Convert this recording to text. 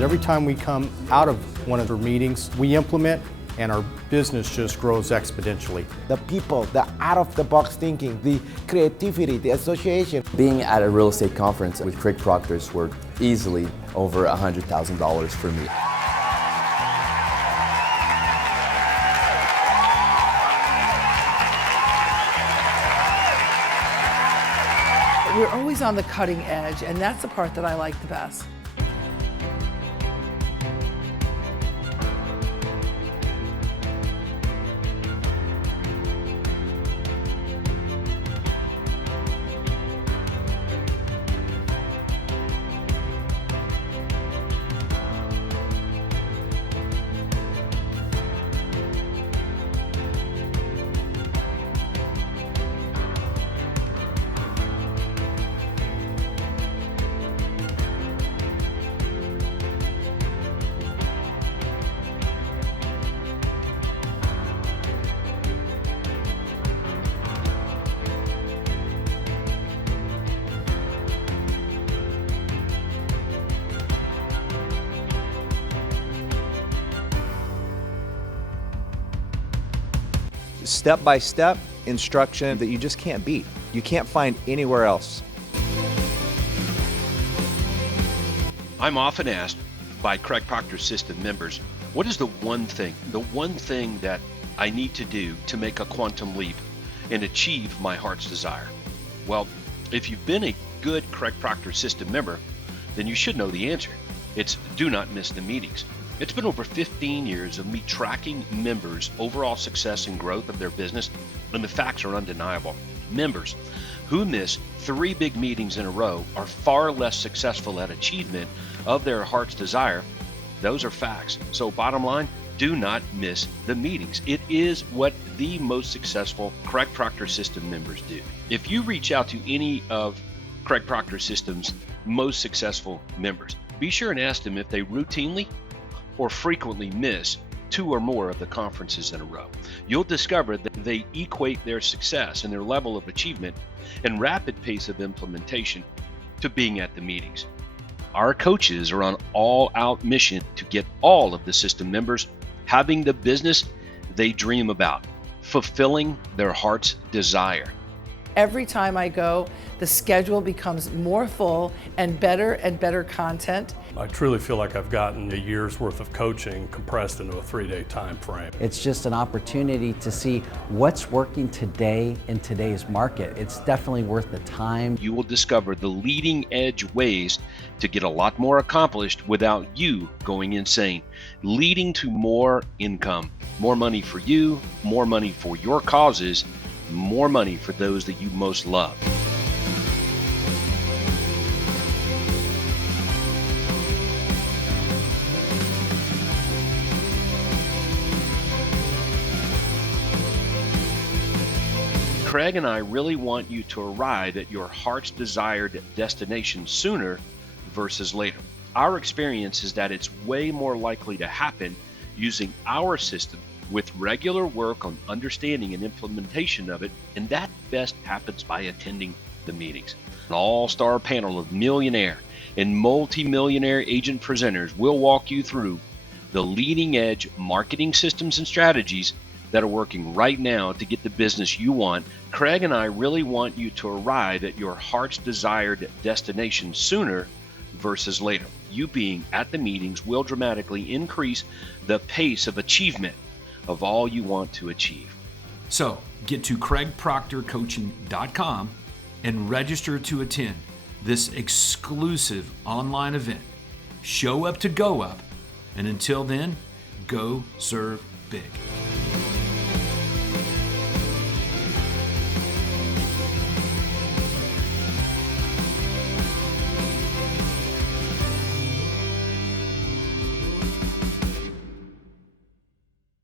Every time we come out of one of our meetings, we implement, and our business just grows exponentially. The people, the out-of-the-box thinking, the creativity, the association. Being at a real estate conference with Craig Proctor's worth easily over $100,000 for me. We're always on the cutting edge, and that's the part that I like the best. Step-by-step instruction that you just can't beat. You can't find anywhere else. I'm often asked by Craig Proctor System members, what is the one thing that I need to do to make a quantum leap and achieve my heart's desire? Well, if you've been a good Craig Proctor System member, then you should know the answer. It's do not miss the meetings. It's been over 15 years of me tracking members' overall success and growth of their business, and the facts are undeniable. Members who miss 3 big meetings in a row are far less successful at achievement of their heart's desire. Those are facts. So bottom line, do not miss the meetings. It is what the most successful Craig Proctor System members do. If you reach out to any of Craig Proctor System's most successful members, be sure and ask them if they routinely or frequently miss 2 or more of the conferences in a row. You'll discover that they equate their success and their level of achievement and rapid pace of implementation to being at the meetings. Our coaches are on all-out mission to get all of the system members having the business they dream about, fulfilling their heart's desire. Every time I go, the schedule becomes more full and better content. I truly feel like I've gotten a year's worth of coaching compressed into a 3-day time frame. It's just an opportunity to see what's working today in today's market. It's definitely worth the time. You will discover the leading edge ways to get a lot more accomplished without you going insane, leading to more income, more money for you, more money for your causes, more money for those that you most love. Craig and I really want you to arrive at your heart's desired destination sooner versus later. Our experience is that it's way more likely to happen using our system with regular work on understanding and implementation of it, and that best happens by attending the meetings. An all-star panel of millionaire and multi-millionaire agent presenters will walk you through the leading-edge marketing systems and strategies that are working right now to get the business you want. Craig and I really want you to arrive at your heart's desired destination sooner versus later. You being at the meetings will dramatically increase the pace of achievement of all you want to achieve. So get to craigproctorcoaching.com and register to attend this exclusive online event. Show up to go up, and until then, go serve big.